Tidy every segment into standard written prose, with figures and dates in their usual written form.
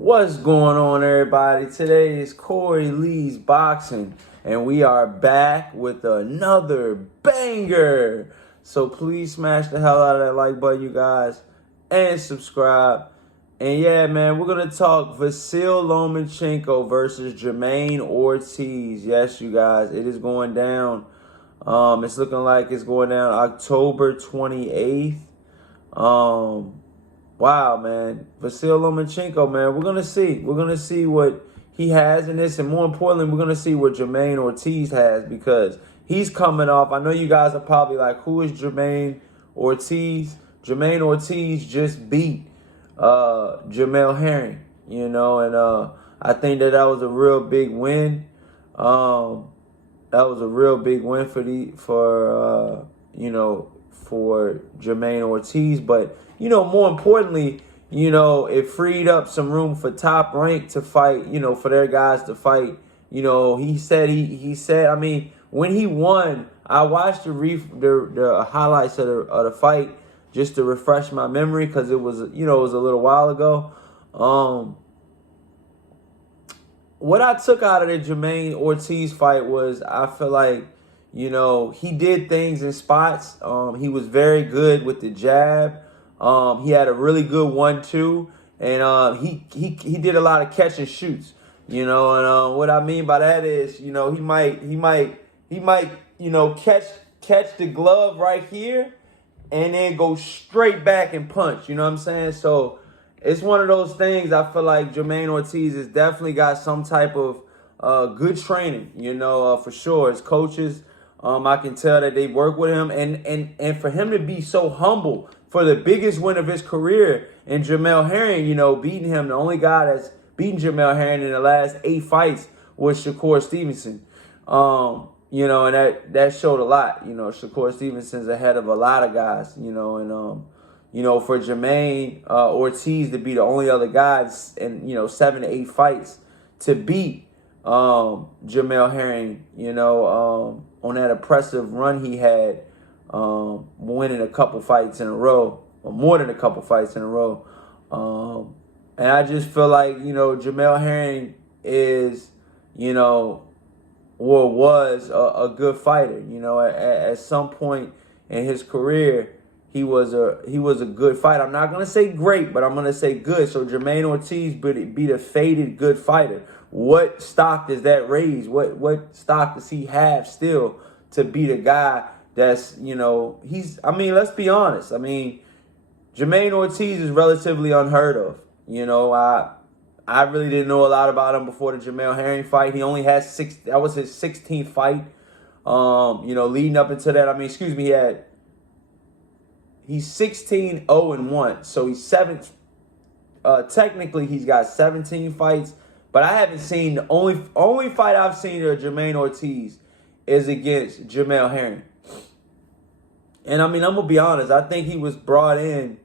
What's going on, everybody? Today is Corey Lee's Boxing, and we are back with another banger. So please smash the hell out of that like button, you guys, and subscribe. And yeah, man, we're going to talk Vasiliy Lomachenko versus Jamaine Ortiz. Yes, you guys, it is going down. It's looking like it's going down October 28th. Wow, man. Vasiliy Lomachenko, man. We're going to see. We're going to see what he has in this. And more importantly, we're going to see what Jamaine Ortiz has, because he's coming off. I know you guys are probably like, who is Jamaine Ortiz? Jamaine Ortiz just beat Jamel Herring, and I think that was a real big win. That was a real big win for Jamaine Ortiz, but more importantly, it freed up some room for Top Rank to fight, for their guys to fight. He said, I mean, when he won, I watched the highlights of the fight just to refresh my memory, because it was a little while ago. What I took out of the Jamaine Ortiz fight was, I feel like, he did things in spots. He was very good with the jab. He had a really good 1-2, and he did a lot of catch and shoots. And what I mean by that is, he might catch the glove right here, and then go straight back and punch. You know what I'm saying? So it's one of those things. I feel like Jamaine Ortiz has definitely got some type of good training. For sure. His coaches, I can tell that they work with him, and for him to be so humble for the biggest win of his career in Jamel Herring, beating him. The only guy that's beaten Jamel Herring in the last 8 fights was Shakur Stevenson. And that showed a lot. Shakur Stevenson's ahead of a lot of guys, and for Jamaine Ortiz to be the only other guy in 7 to 8 fights to beat Jamel Herring, on that impressive run he had, winning a couple fights in a row, or more than a couple fights in a row. And I just feel like, Jamel Herring is, or was a good fighter. At some point in his career, he was a good fighter. I'm not gonna say great, but I'm gonna say good. So Jamaine Ortiz beat a faded good fighter. What stock does that raise? What stock does he have still to beat a guy that's, let's be honest. Jamaine Ortiz is relatively unheard of. I really didn't know a lot about him before the Jamel Herring fight. He only had that was his 16th fight. Leading up into that, he's 16-0-1. So he's technically he's got 17 fights, but I haven't seen, the only fight I've seen of Jamaine Ortiz is against Jamel Herring. And I'm gonna be honest, I think he was brought in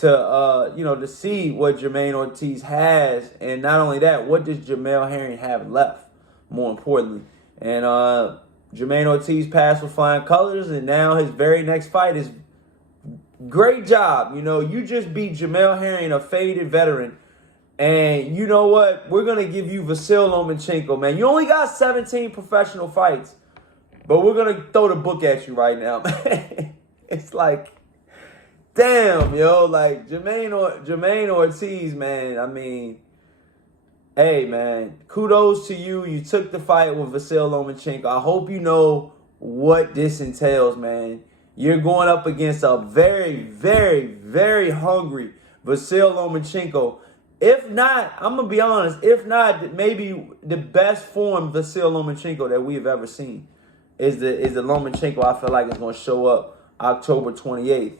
to see what Jamaine Ortiz has, and not only that, what does Jamel Herring have left, more importantly. And Jamaine Ortiz passed with flying colors, and now his very next fight is great job. You just beat Jamel Herring, a faded veteran, and you know what? We're gonna give you Vasiliy Lomachenko, man. You only got 17 professional fights, but we're gonna throw the book at you right now, man. It's like, damn, like Jamaine Ortiz, man. Hey, man, kudos to you. You took the fight with Vasiliy Lomachenko. I hope you know what this entails, man. You're going up against a very, very, very hungry Vasiliy Lomachenko. If not, I'm going to be honest, if not, maybe the best form Vasiliy Lomachenko that we've ever seen is the Lomachenko I feel like is going to show up October 28th.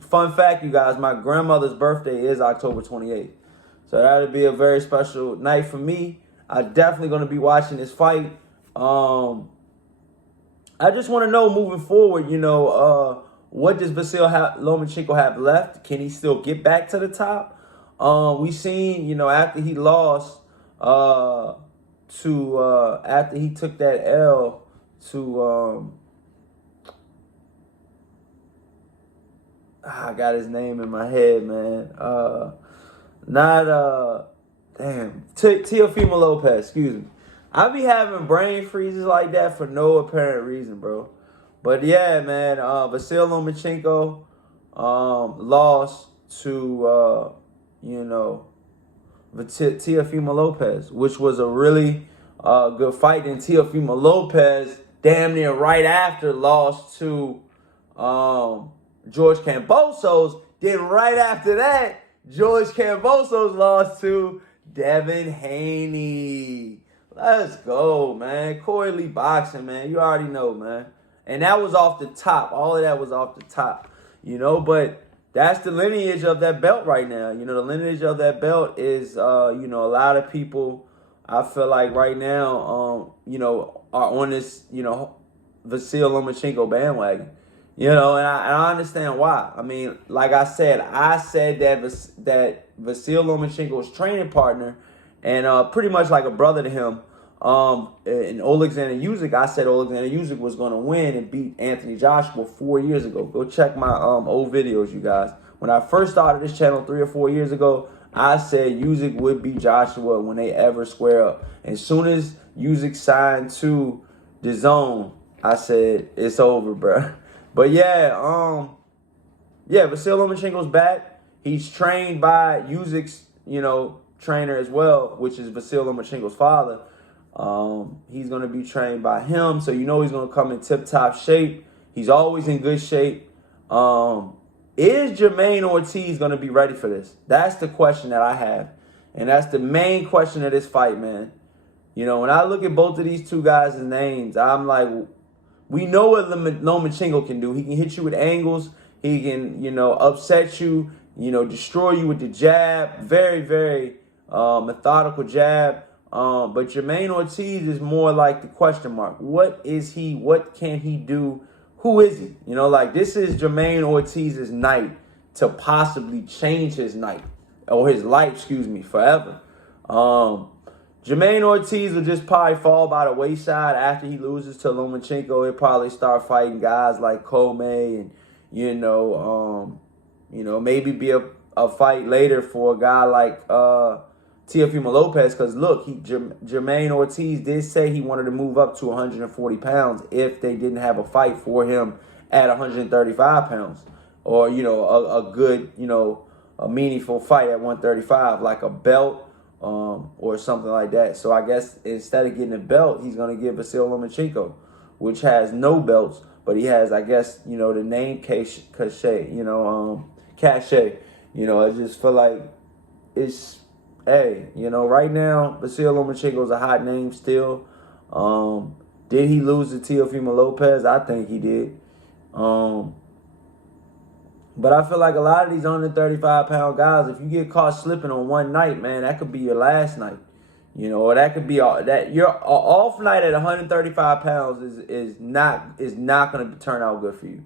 Fun fact, you guys, my grandmother's birthday is October 28th. So that'll be a very special night for me. I'm definitely going to be watching this fight. I just want to know, moving forward, what does Vasiliy Lomachenko have left? Can he still get back to the top? We seen, after he lost after he took that L to I got his name in my head, man. Teofimo Lopez, excuse me. I be having brain freezes like that for no apparent reason, bro. But yeah, man, Vasiliy Lomachenko lost to Teofimo Lopez, which was a really good fight. And Teofimo Lopez, damn near right after, lost to George Kambosos. Then right after that, George Kambosos lost to Devin Haney. Let's go, man. Corey Lee boxing, man. You already know, man. And that was off the top. All of that was off the top, but that's the lineage of that belt right now. The lineage of that belt is, a lot of people, I feel like right now, are on this, Vasiliy Lomachenko bandwagon. And I understand why. I mean, like I said that Vasiliy Lomachenko's training partner and pretty much like a brother to him, and Alexander Usyk, I said Alexander Usyk was going to win and beat Anthony Joshua 4 years ago. Go check my old videos, you guys. When I first started this channel 3 or 4 years ago, I said Usyk would beat Joshua when they ever square up. As soon as Usyk signed to the Zone, I said it's over, bro. But yeah, Vasiliy Lomachenko's back. He's trained by Usyk's, trainer as well, which is Vasiliy Lomachenko's father. He's going to be trained by him, so he's going to come in tip-top shape. He's always in good shape. Is Jamaine Ortiz going to be ready for this? That's the question that I have, and that's the main question of this fight, man. When I look at both of these two guys' names, I'm like, we know what Lomachenko can do. He can hit you with angles. He can, upset you, destroy you with the jab. Very, very methodical jab. But Jamaine Ortiz is more like the question mark. What is he? What can he do? Who is he? This is Jamaine Ortiz's night to possibly change his night or his life, forever. Jamaine Ortiz will just probably fall by the wayside after he loses to Lomachenko. He'll probably start fighting guys like Comey and, maybe be a fight later for a guy like Teofimo Lopez. Because, look, Jamaine Ortiz did say he wanted to move up to 140 pounds if they didn't have a fight for him at 135 pounds. Or, a good, a meaningful fight at 135, like a belt. Or something like that. So I guess instead of getting a belt, he's going to give Vasiliy Lomachenko, which has no belts, but he has, I guess, the name cachet, cachet. I just feel like it's, hey, right now, Vasiliy Lomachenko is a hot name still. Did he lose to Teofimo Lopez? I think he did. But I feel like a lot of these 135-pound guys, if you get caught slipping on one night, man, that could be your last night. Or that could be that your off night at 135 pounds is not going to turn out good for you.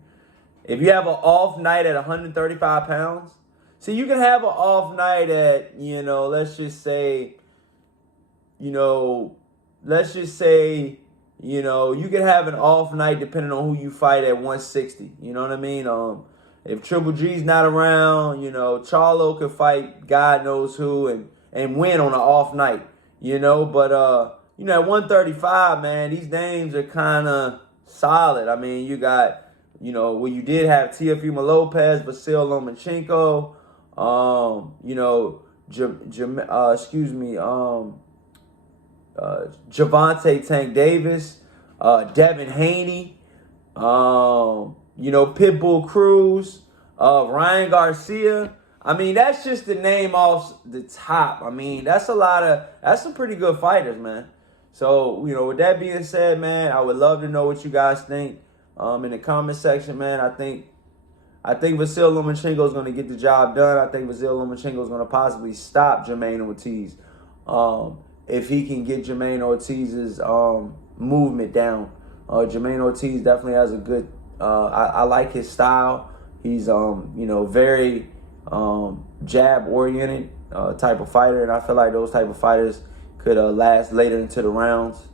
If you have an off night at 135 pounds, see, you can have an off night at, let's just say, you can have an off night depending on who you fight at 160. You know what I mean? If Triple G's not around, Charlo could fight God knows who and win on an off night, But, at 135, man, these names are kind of solid. I mean, you got, you did have Teofimo Lopez, Vasiliy Lomachenko, Gervonta Tank Davis, Devin Haney, Pitbull Cruz, Ryan Garcia. I mean, that's just the name off the top. I mean, that's some pretty good fighters, man. So, with that being said, man, I would love to know what you guys think in the comment section, man. I think Vasiliy Lomachenko is going to get the job done. I think Vasiliy Lomachenko is going to possibly stop Jamaine Ortiz if he can get Jamaine Ortiz's movement down. Jamaine Ortiz definitely has a good I like his style. He's very jab-oriented type of fighter, and I feel like those type of fighters could last later into the rounds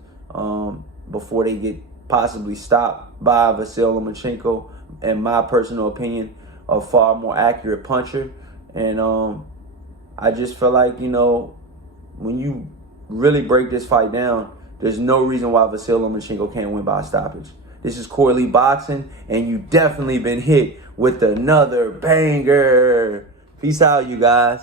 before they get possibly stopped by Vasiliy Lomachenko. In my personal opinion, a far more accurate puncher, and I just feel like, you know, when you really break this fight down, there's no reason why Vasiliy Lomachenko can't win by a stoppage. This is Corey Lee Boxing, and you definitely been hit with another banger. Peace out, you guys.